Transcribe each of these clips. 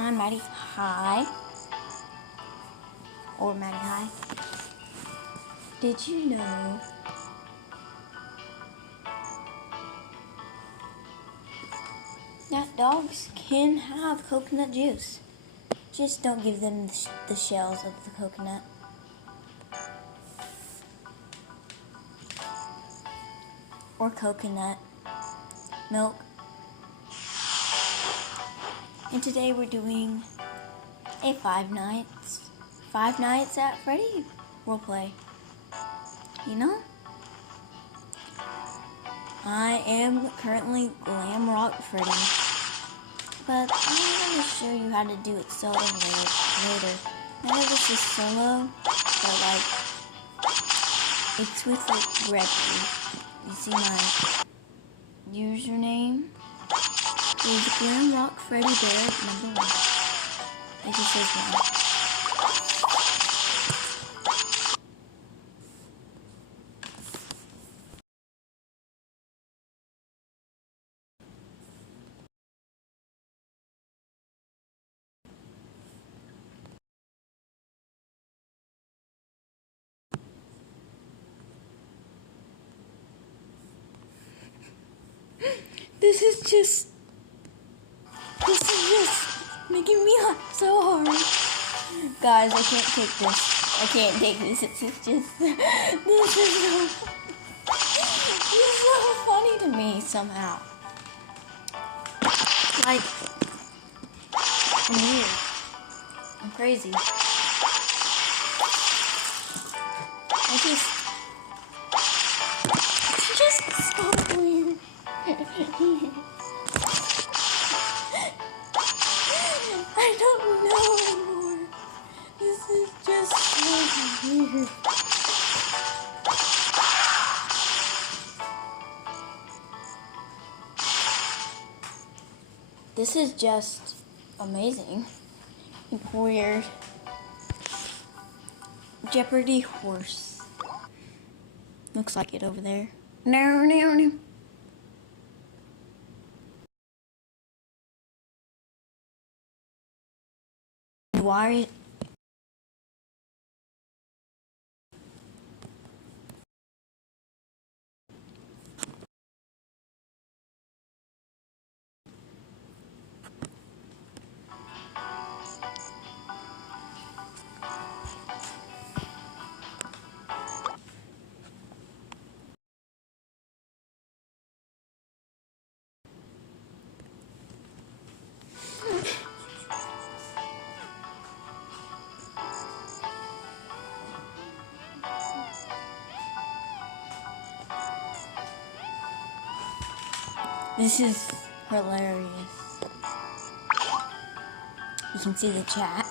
I'm Maddie. Hi. Or Maddie, hi. Did you know that dogs can have coconut juice? Just don't give them the shells of the coconut. Or coconut milk. And today we're doing a Five Nights at Freddy roleplay. You know? I am currently glam-rock Freddy. But I'm going to show you how to do it solo later. None of this is solo, but like, it's with like Gregory. You see my username is glam-rock Freddy Bear #1. It just says 1. This is just making me laugh so hard. Guys, I can't take this. I can't take this. It's just, this is so funny to me somehow. Like, I'm weird. I'm crazy. It's just so weird. I don't know anymore. This is just so weird. This is just amazing. Weird. Jeopardy horse. Looks like it over there. No. Why? This is hilarious. You can see the chat.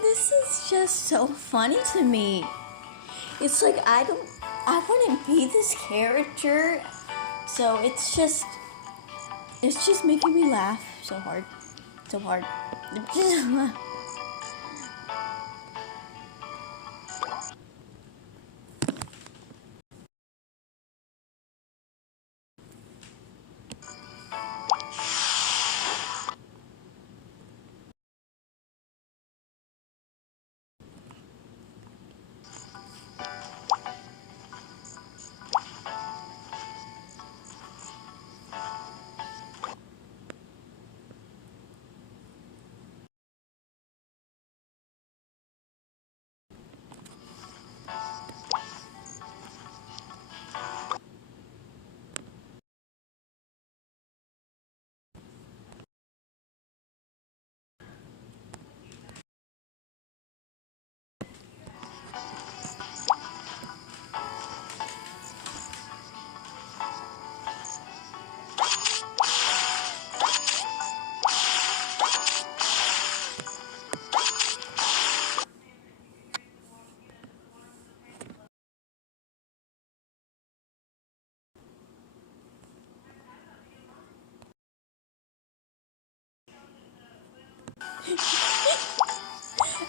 This is just so funny to me. It's like I wouldn't be this character, so it's just making me laugh so hard.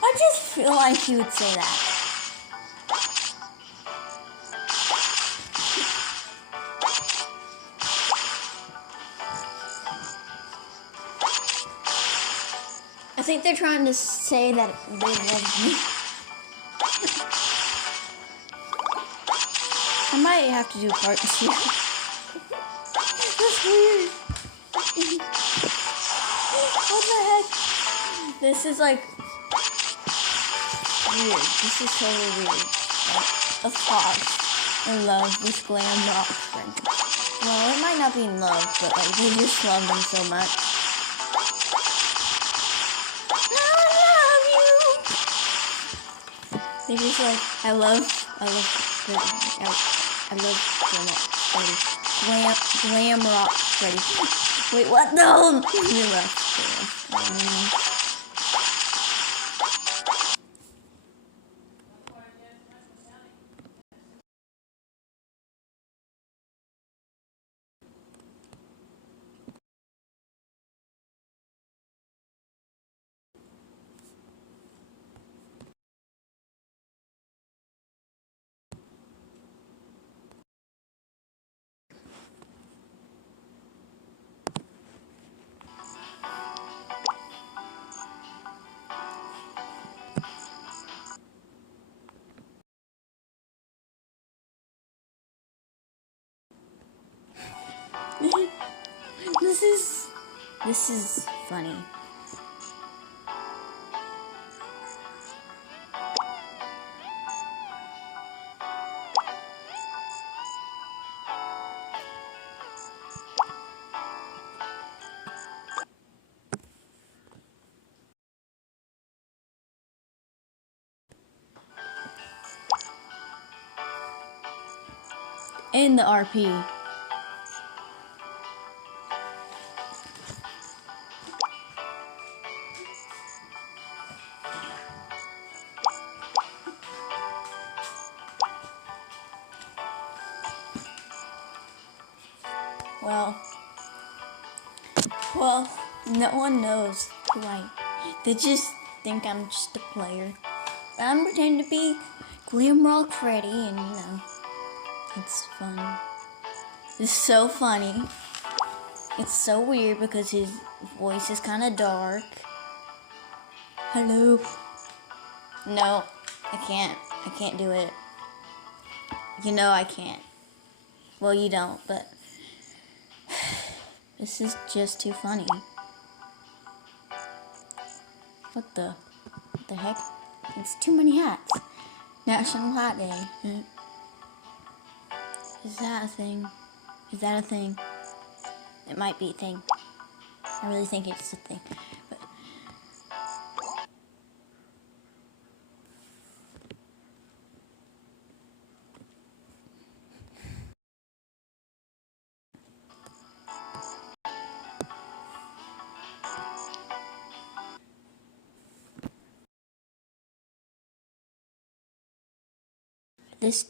I just feel like he would say that. I think they're trying to say that they love me. I might have to do part 2. That's weird. What the heck? This is like weird. This is totally weird. Like, a fox in love with glam-rock Freddy. Well, it might not be in love, but like they just love him so much. They're just like, I love Freddy. I love glam-rock Freddy. Wait, what? No! They left. This is funny. In the RP. Well, no one knows who I am. They just think I'm just a player. I'm pretending to be glam-rock Freddy, and you know, it's fun. It's so funny. It's so weird because his voice is kind of dark. Hello. No, I can't. I can't do it. You know I can't. Well, you don't, but this is just too funny. What the heck? It's too many hats. National Hat Day. Is that a thing? Is that a thing? It might be a thing. I really think it's a thing. But this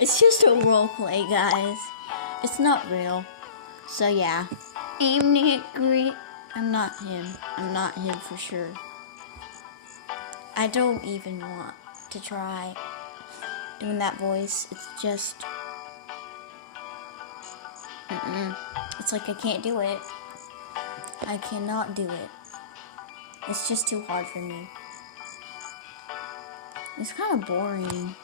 it's just a role play, guys. It's not real. So yeah. Ain't it great? I'm not him. I'm not him for sure. I don't even want to try doing that voice. It's just it's like I can't do it. I cannot do it. It's just too hard for me. It's kind of boring.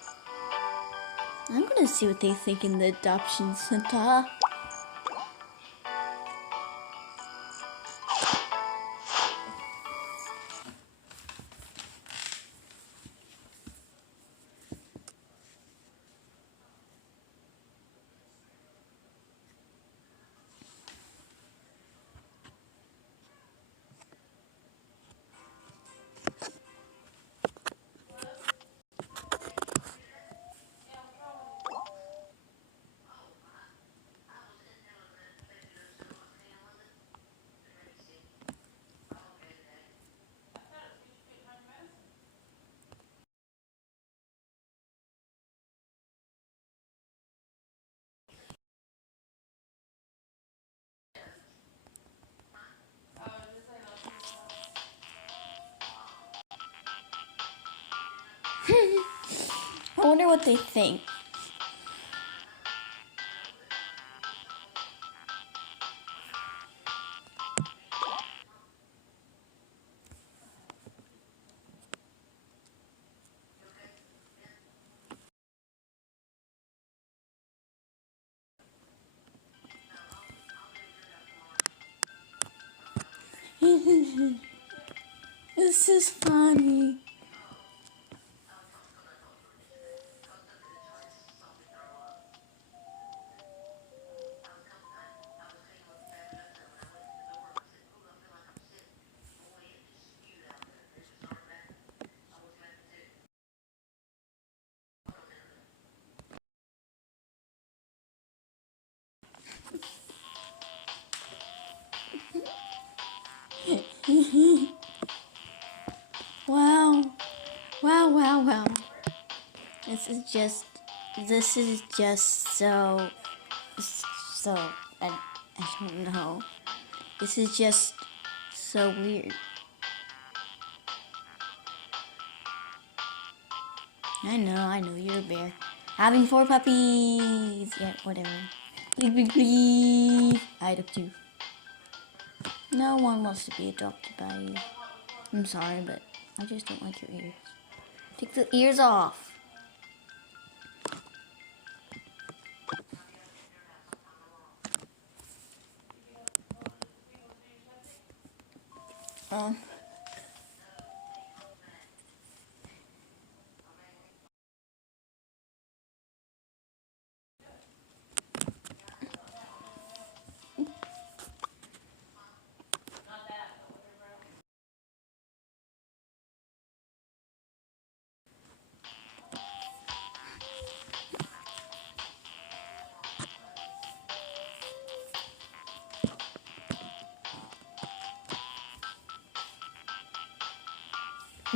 I'm gonna see what they think in the adoption center. wonder what they think. This is funny. Wow. Wow. This is just so, I don't know. This is just so weird. I know, you're a bear. Having 4 puppies! Yeah, whatever. Please. I adopt you. No one wants to be adopted by you. I'm sorry, but I just don't like your ears. Take the ears off.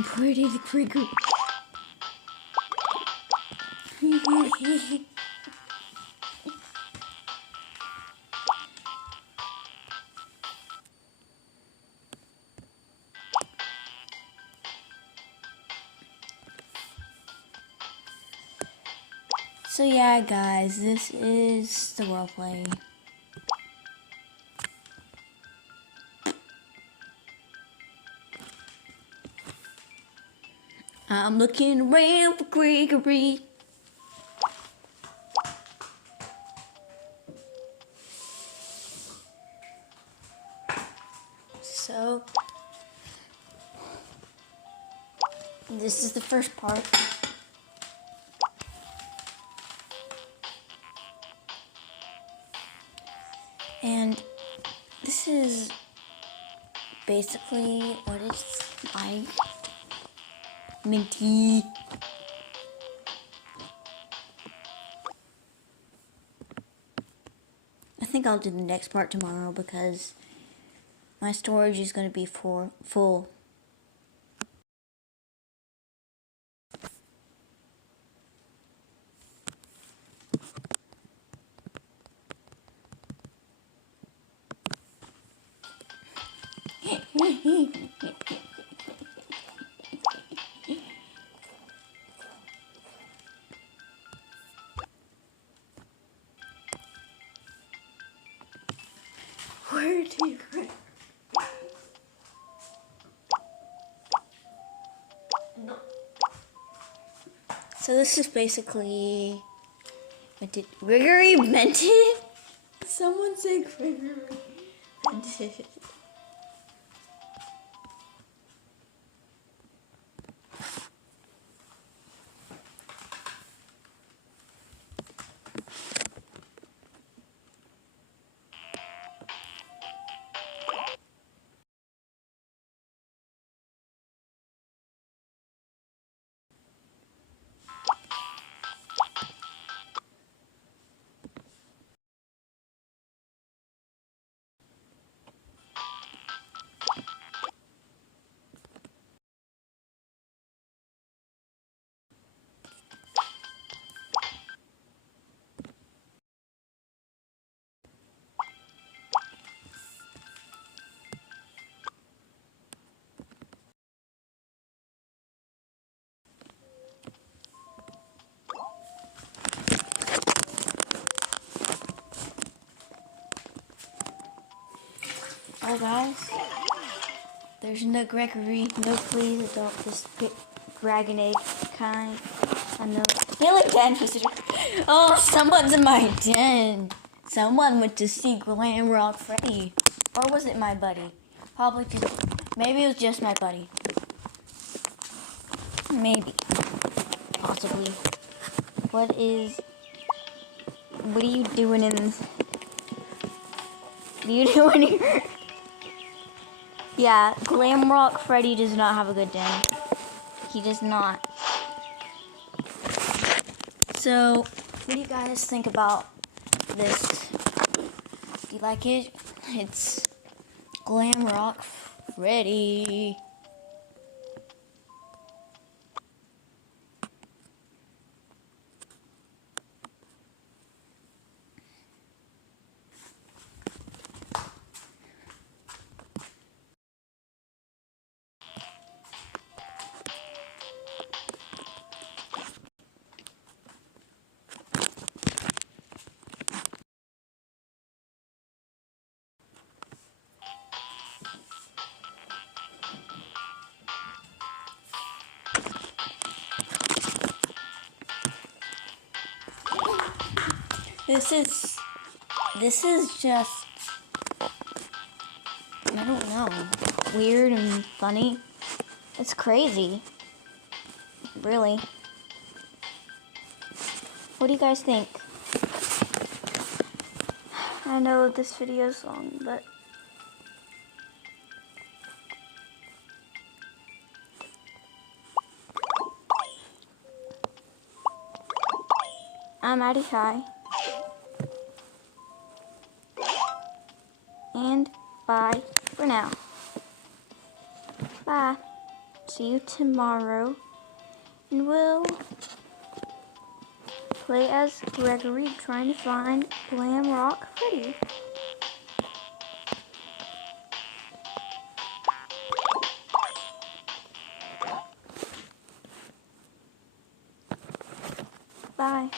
Pretty cricket. So yeah, guys, this is the roleplay. I'm looking around for Gregory. So, this is the first part. And this is basically what it's like. Minty. I think I'll do the next part tomorrow because my storage is going to be full. Where do you go? So this is basically what did Gregory meant it? Someone said Gregory meant it. Oh, guys. There's no Gregory. No, please adopt this dragon egg kind. I know. Billy Den visitor. Oh, someone's in my den. Someone went to see Glam-rock Freddy. Or was it my buddy? Probably just. Maybe it was just my buddy. Maybe. Possibly. What are you doing in this? What are you doing here? Yeah, Glam-rock Freddy does not have a good den. He does not. So, what do you guys think about this? Do you like it? It's Glam-rock Freddy. This is just, I don't know, weird and funny. It's crazy. Really. What do you guys think? I know this video's long, but I'm Addie High. And bye for now. Bye. See you tomorrow. And we'll play as Gregory trying to find Glam-rock Freddy. Bye.